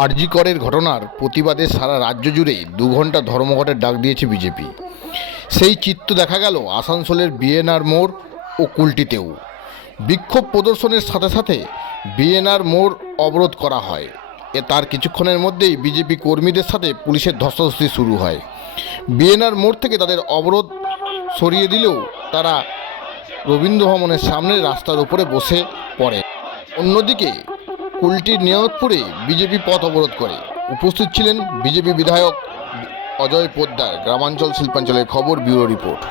আরজি করের ঘটনার প্রতিবাদে সারা রাজ্য জুড়ে দু ঘণ্টা ধর্মঘটের ডাক দিয়েছে বিজেপি। সেই চিত্র দেখা গেল আসানসোলের বিএনআর মোড় ও কুলটিতেও। বিক্ষোভ প্রদর্শনের সাথে সাথে বিএনআর মোড় অবরোধ করা হয়। এ তার কিছুক্ষণের মধ্যেই বিজেপি কর্মীদের সাথে পুলিশের ধস্তাধস্তি শুরু হয়। বিএনআর মোড় থেকে তাদের অবরোধ সরিয়ে দিলেও তারা রবীন্দ্র ভবনের সামনে রাস্তার উপরে বসে পড়ে। অন্যদিকে কুলটির নিয়ামতপুরে বিজেপি পথ অবরোধ করে। উপস্থিত ছিলেন বিজেপি বিধায়ক অজয় পোদ্দার, গ্রামাঞ্চল শিল্পাঞ্চলের খবর ব্যুরো রিপোর্ট।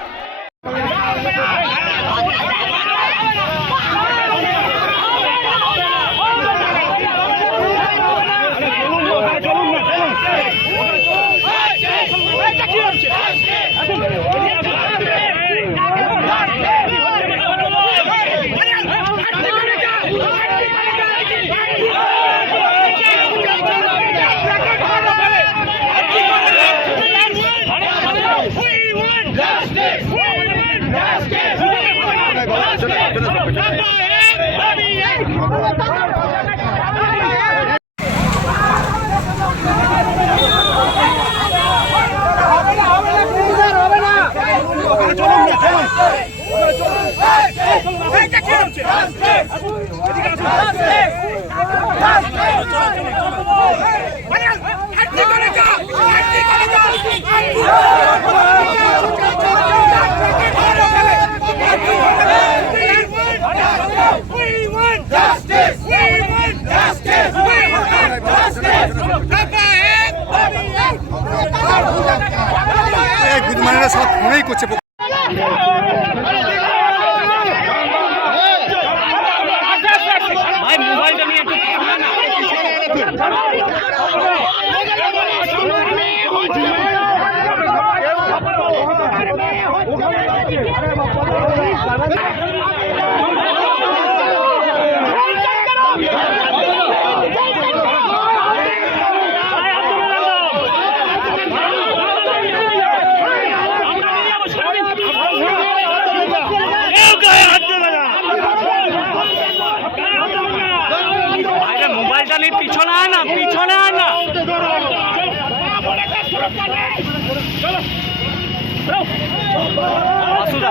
গুদমানেরা সব ফোনেই করছে নিয়ে পিছনে না পিছনে না। বাসুদা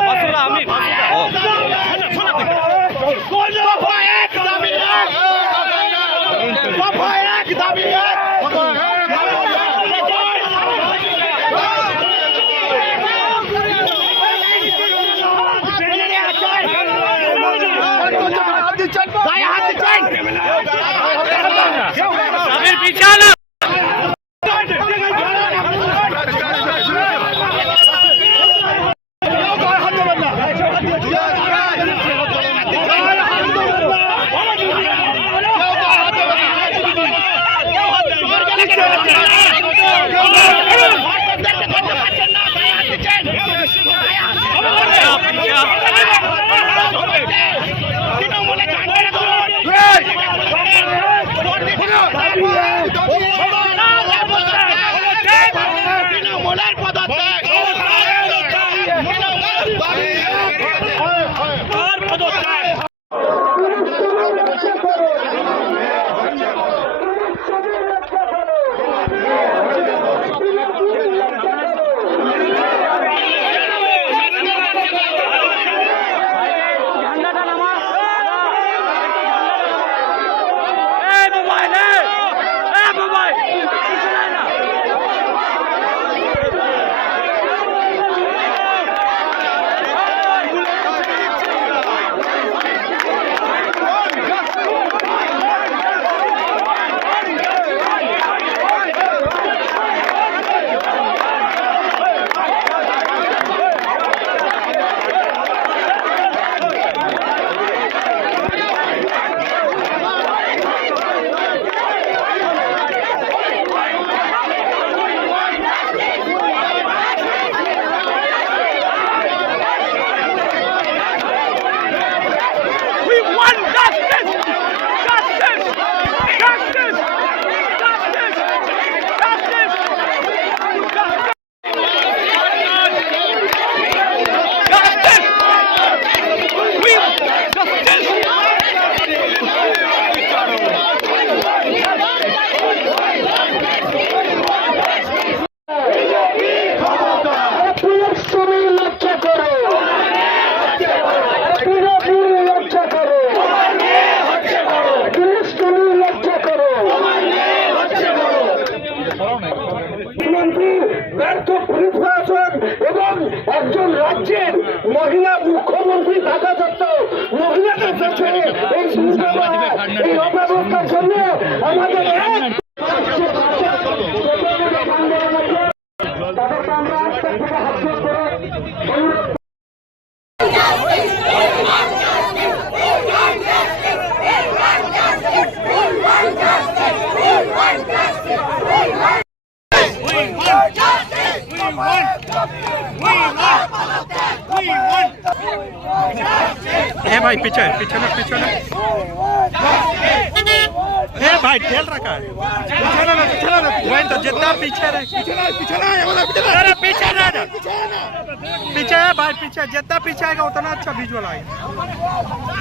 पीछे ना पीछे ना ए भाई ठेल रखा है पीछे ना पीछे ना वही तो जितना पीछे रहे पीछे ना पीछे ना ये वाला पीछे अरे पीछे ना पीछे है भाई पीछे जितना पीछे आएगा उतना अच्छा विजुअल आएगा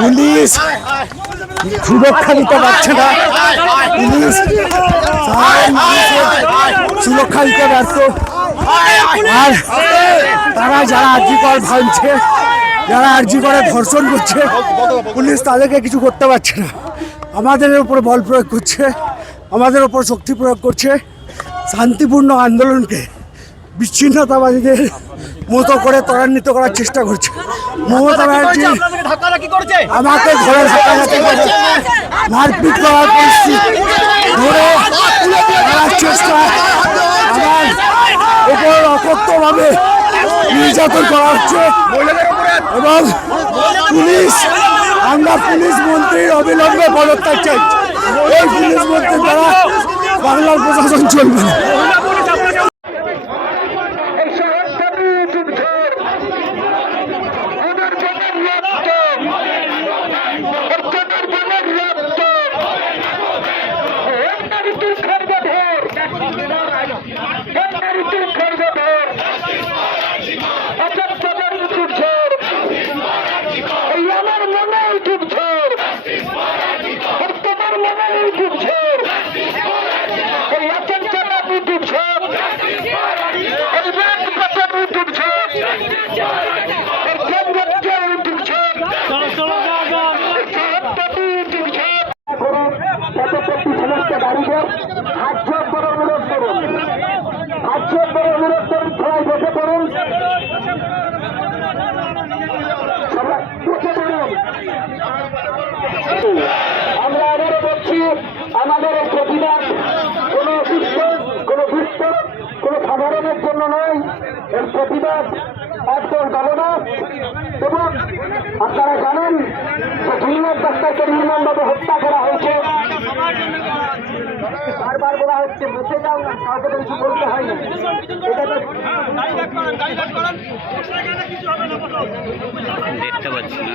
পুলিশ। সুরক্ষা দিতে পারছে না। পুলিশ। সুরক্ষা দিতে ব্যর্থ। আর তারা যারা আর্জি কর ভাঙছে, যারা আর্জি করে ধর্ষণ করছে, পুলিশ তাদেরকে কিছু করতে পারছে না। আমাদের উপর বল প্রয়োগ করছে, আমাদের উপর শক্তি প্রয়োগ করছে। শান্তিপূর্ণ আন্দোলনকে, বিচ্ছিন্নতাবাদীদের মতো করে ত্বরান্বিত করার চেষ্টা করছে। মমতা ব্যানার্জি আমাকে ঘরে ধাক্কাধাক্কি করে মারপিট করার পরিস্থিতি ধরে মারার চেষ্টা। আমার উপর অকথ্যভাবে নির্যাতন করা হচ্ছে। এবং পুলিশ আমরা পুলিশ মন্ত্রীর অবিলম্বে পদত্যাগ চাই। এই পুলিশ মন্ত্রীর দ্বারা বাংলার প্রশাসন চলবে না। গাড়িদের করে অনুরোধ করুন। হাত জোর করে অনুরোধ করুন সবাই বসে পড়ুন। আমরা আবারও বলছি, আমাদের প্রতিবাদ কোনো অসুস্থ, কোনো দুস্থ কোনো সাধারণের জন্য নয়। এর প্রতিবাদ একদম দলদাস এবং আপনারা জানেন যে জুনিয়র ডাক্তারকে নির্মমভাবে হত্যা করা হয়েছে বারবার বলা হচ্ছে বসে যাও না কাউকে তো কিছু বলতে হয় এটা দেখতে পাচ্ছি না।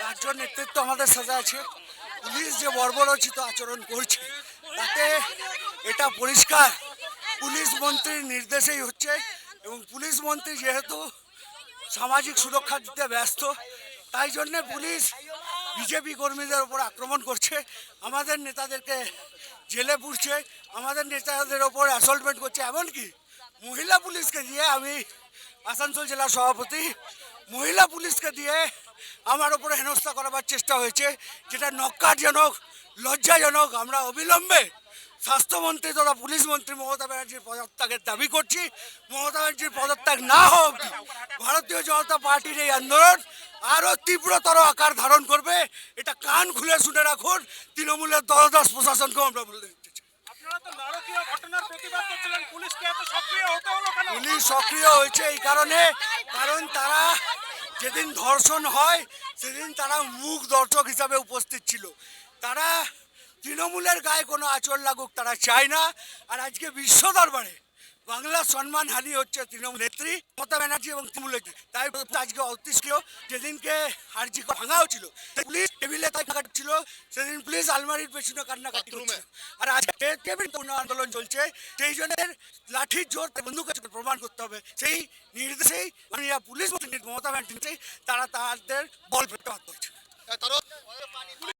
রাজ্য নেতৃত্ব আমাদের সাথে আছে পুলিশ যে বর্বরচিত আচরণ করছে তাতে এটা পরিষ্কার পুলিশ মন্ত্রীর নির্দেশেই হচ্ছে এবং পুলিশ মন্ত্রী যেহেতু সামাজিক সুরক্ষা দিতে ব্যস্ত, তাই জন্যে পুলিশ বিজেপি কর্মীদের ওপর আক্রমণ করছে। আমাদের নেতাদেরকে জেলে পুরছে আমাদের নেতাদের ওপর অ্যাসল্টমেন্ট করছে। এমনকি মহিলা পুলিশকে দিয়ে আমি আসানসোল জেলার সভাপতি, মহিলা পুলিশকে দিয়ে আমার ওপরে হেনস্থা করাবার চেষ্টা হয়েছে, যেটা নক্কারজনক, লজ্জাজনক, আমরা অবিলম্বে স্বাস্থ্যমন্ত্রী তথা পুলিশ মন্ত্রী মমতা ব্যানার্জির পদত্যাগের দাবি করছি। মমতা ব্যানার্জির পদত্যাগ না হোক ভারতীয় জনতা পার্টির এই আন্দোলন আরও তীব্রতর আকার ধারণ করবে। এটা কান খুলে শুনে রাখুন তৃণমূলের দলদাস প্রশাসনকেও আমরা বলে পুলিশ সক্রিয় হয়েছে এই কারণে কারণ তারা যেদিন ধর্ষণ হয় সেদিন তারা মুখ দর্শক হিসাবে উপস্থিত ছিল। তারা তৃণমূলের গায়ে কোনো আচর লাগুক তারা চায় না। আর আজকে বিশ্ব দরবারে বাংলার সম্মান হানি হচ্ছে তৃণমূল নেত্রী মমতা ব্যানার্জি এবং তৃণমূলের তাই আজকে অতিষ্কীয় যেদিনকে আর্জি ভাঙা হয়েছিল পুলিশ টেবিলে তাই কাটছিল সেদিন পুলিশ আলমারির পেছনে কান্নাকাটি করছিল। আর আজকে টেবিল পূর্ণ আন্দোলন চলছে সেই জন্য লাঠির জোর বন্দুক আছে প্রমাণ করতে হবে। সেই নির্দেশেই মানে পুলিশ মমতা ব্যানার্জি তারা তাদের বল করছে ভোটার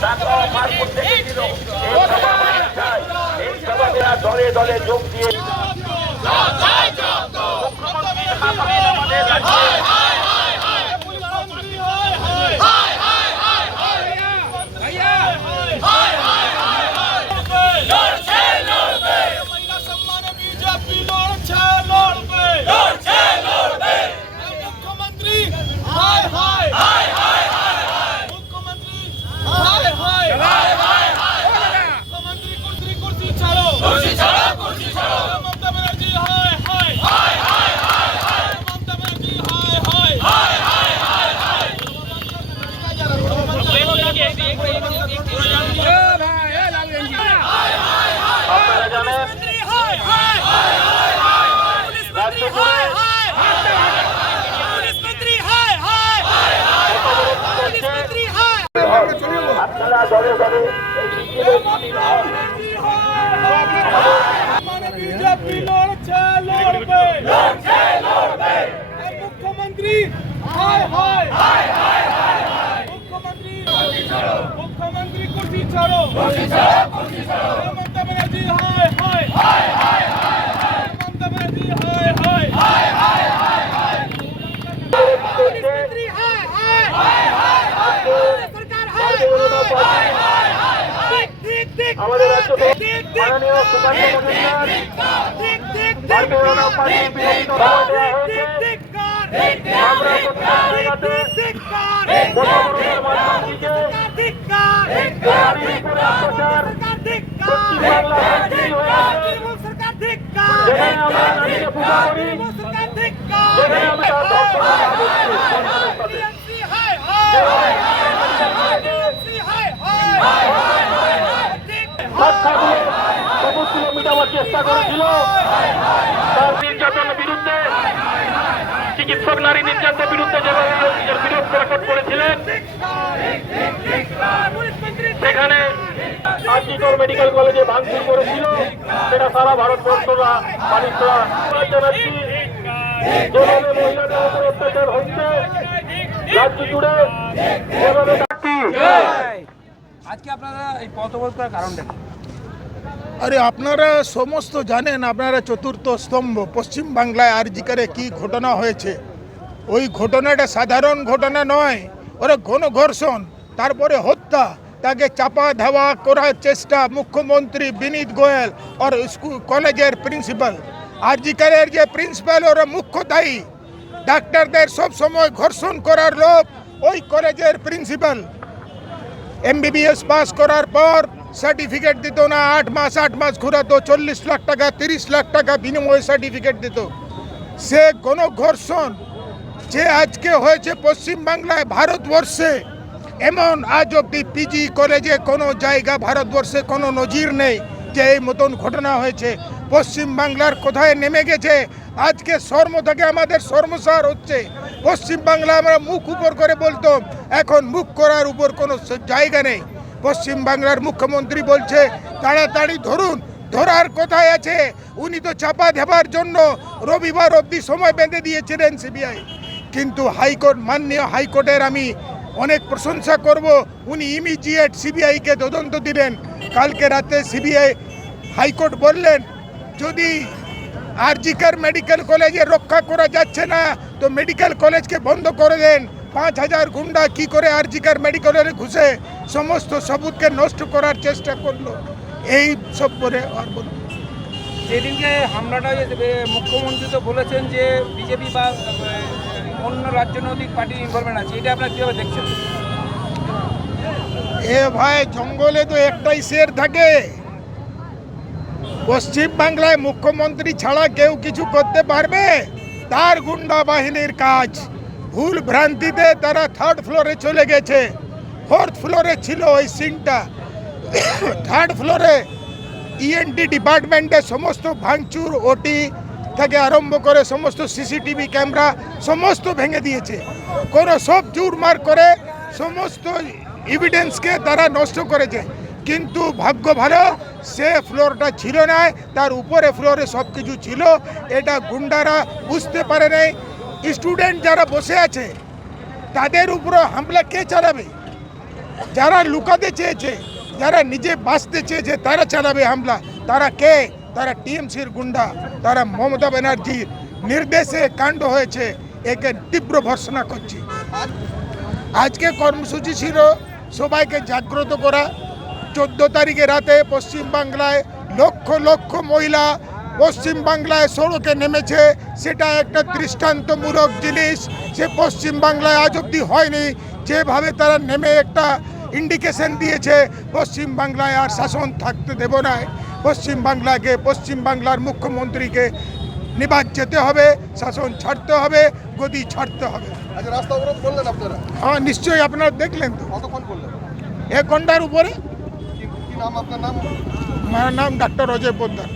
টাকা অফার করতে গেছিল এই সভা এই সভাবেরা দলে দলে যোগ দিয়ে মুখ্যমন্ত্রীর রাজ্যে মুখ্যমন্ত্রী হায় হায় হায় হায় হায় মুখ্যমন্ত্রী হায় হায় হায় হায় হায় মুখ্যমন্ত্রী কুর্সি কুর্সি ছাড়ো কুর্সি ছাড়ো কুর্সি ছাড়ো মমতা ব্যানার্জি হায় হায় হায় হায় হায় মমতা ব্যানার্জি হায় হায় হায় হায় হায় হায় আপনারা জানেন রাজ্য জুড়ে আপনারা দলে দলে এই মিছিলে সামিল হন। বিজেপি লড়ছে লড়বে লড়ছে লড়বে মুখ্যমন্ত্রী হায় হায় হায় হায় হায় মুখ্যমন্ত্রী মুখ্যমন্ত্রী কুর্সি ছাড়ো কুর্সি ছাড়ো কুর্সি ছাড়ো মমতা ব্যানার্জি হায় হায় হায় হায় হায় মমতা ব্যানার্জি হায় হায় হায় হায় হায় হায় মুখ্যমন্ত্রী হায় হায় হায় হায় হায় সরকার হায় হায় হায় হায় হায় ঠিক ঠিক ঠিক আমাদের হয়ে শিক্ষা দিয়ে সমস্ত মেটাবার চেষ্টা করেছিল। তার নির্যাতনের বিরুদ্ধে চিকিৎসক নারী নির্যাতনের বিরুদ্ধে যেভাবে নিজের বিরোধ প্রকট করেছিলেন সেখানে আর্জিকর মেডিকেল কলেজে ভাঙচুর করেছিল। সেটা সারা ভারতবর্ষরা মানুষরা জানাচ্ছি। যেভাবে মহিলাদের উপর অত্যাচার হচ্ছে রাজ্য জুড়ে যেভাবে আজকে আপনারা এই পথ কারণটা? আরে আপনারা সমস্ত জানেন আপনারা চতুর্থ স্তম্ভ, পশ্চিম বাংলায় আরজিকারে কি ঘটনা হয়েছে। ওই ঘটনাটা সাধারণ ঘটনা নয়, ওরা ঘনঘর্ষণ, তারপরে হত্যা, তাকে চাপা ধাওয়া করার চেষ্টা মুখ্যমন্ত্রী বিনীত গোয়েল আর স্কুল, কলেজের প্রিন্সিপাল। আরজিকারের যে প্রিন্সিপাল, ওরা মুখ্য দায়ী। ডাক্তারদের সব সময় ঘর্ষণ করার লোক ওই কলেজের প্রিন্সিপাল। এমবিবিএস পাস করার পর সার্টিফিকেট দিত না, আট মাস আট মাস ঘুরাতো, চল্লিশ লাখ টাকা, তিরিশ লাখ টাকা বিনিময়ে সার্টিফিকেট দিত। সে গণঘর্ষণ যে আজকে হয়েছে পশ্চিমবাংলায় ভারতবর্ষে, এমন আজ অব্দি পিজি কলেজে কোনো জায়গা ভারতবর্ষে কোনো নজির নেই যে এই মতন ঘটনা হয়েছে। পশ্চিমবাংলার কোথায় নেমে গেছে? আজকে শর্ম থেকে আমাদের শর্মসার হচ্ছে। পশ্চিমবাংলা আমরা মুখ উপর করে বলতাম, এখন মুখ করার উপর কোনো জায়গা নেই। পশ্চিমবাংলার মুখ্যমন্ত্রী বলছে, তাড়াতাড়ি ধরুন, ধরার কোথায় আছে? উনি তো চাপা দেবার জন্য রবিবার অবধি সময় বেঁধে দিয়েছিলেন সিবিআই। কিন্তু হাইকোর্ট মাননীয় হাইকোর্টের আমি অনেক প্রশংসা করব, উনি ইমিডিয়েট সিবিআইকে তদন্ত দিলেন। কালকে রাতে সিবিআই হাইকোর্ট বললেন, যদি আরজিকার মেডিকেল কলেজে রক্ষা করা যাচ্ছে না, তো মেডিকেল কলেজকে বন্ধ করে দেন। পাঁচ হাজার গুন্ডা কি করে আর আরজিকার মেডিকেলের ঘুষে সমস্ত সবুজকে নষ্ট করার চেষ্টা করল? এই সব করে আর বলব না। যেদিনকে হামলাটা মুখ্যমন্ত্রী তো বলেছেন যে বিজেপি বা অন্য রাজনৈতিক পার্টির ইনভলভমেন্ট আছে। এটা আপনারা কীভাবে দেখছেন? এ ভাই জঙ্গলে তো একটাই শের থাকে। পশ্চিম বাংলায় মুখ্যমন্ত্রী ছাড়া কেউ কিছু করতে পারবে? তার গুন্ডা বাহিনীর কাজ। ভুল ভ্রান্তিতে তারা থার্ড ফ্লোরে চলে গেছে। ফোর্থ ফ্লোরে ছিল ওই সিনটা থার্ড ফ্লোরে ইএনটি ডিপার্টমেন্টে সমস্ত ভাঙচুর ওটি থেকে আরম্ভ করে সমস্ত সিসিটিভি ক্যামেরা সমস্ত ভেঙে দিয়েছে। কোনো সব জুরমার করে সমস্ত এভিডেন্সকে তারা নষ্ট করেছে। কিন্তু ভাগ্য ভালো, সে ফ্লোরটা ছিল না, তার উপরে ফ্লোরে সব কিছু ছিল। এটা গুন্ডারা বুঝতে পারে নাই। স্টুডেন্ট যারা বসে আছে, তাদের উপর হামলা কে চালাবে? যারা লুকাতে চেয়েছে, যারা নিজে বাঁচতে চেয়েছে, তারা চালাবে হামলা। তারা কে? তারা টিএমসির গুন্ডা, তারা মমতা ব্যানার্জির নির্দেশে কাণ্ড হয়েছে, একে তীব্র ভর্সনা করছি। আজকে কর্মসূচি ছিল সবাইকে জাগ্রত করা। চোদ্দ তারিখে রাতে পশ্চিমবাংলায় লক্ষ লক্ষ মহিলা পশ্চিমবাংলায় সড়কে নেমেছে সেটা একটা দৃষ্টান্তমূলক জিনিস। সে পশ্চিমবাংলায় আজ অব্দি হয়নি। যেভাবে তারা নেমে একটা ইন্ডিকেশন দিয়েছে পশ্চিমবাংলায় আর শাসন থাকতে দেব না। পশ্চিমবাংলাকে পশ্চিমবাংলার মুখ্যমন্ত্রীকে নিবাদ যেতে হবে শাসন ছাড়তে হবে গদি ছাড়তে হবে। আচ্ছা হ্যাঁ নিশ্চয়ই আপনারা দেখলেন তো। এক ঘণ্টার উপরে। আমার নাম ডাক্তার অজয় পোদ্দার।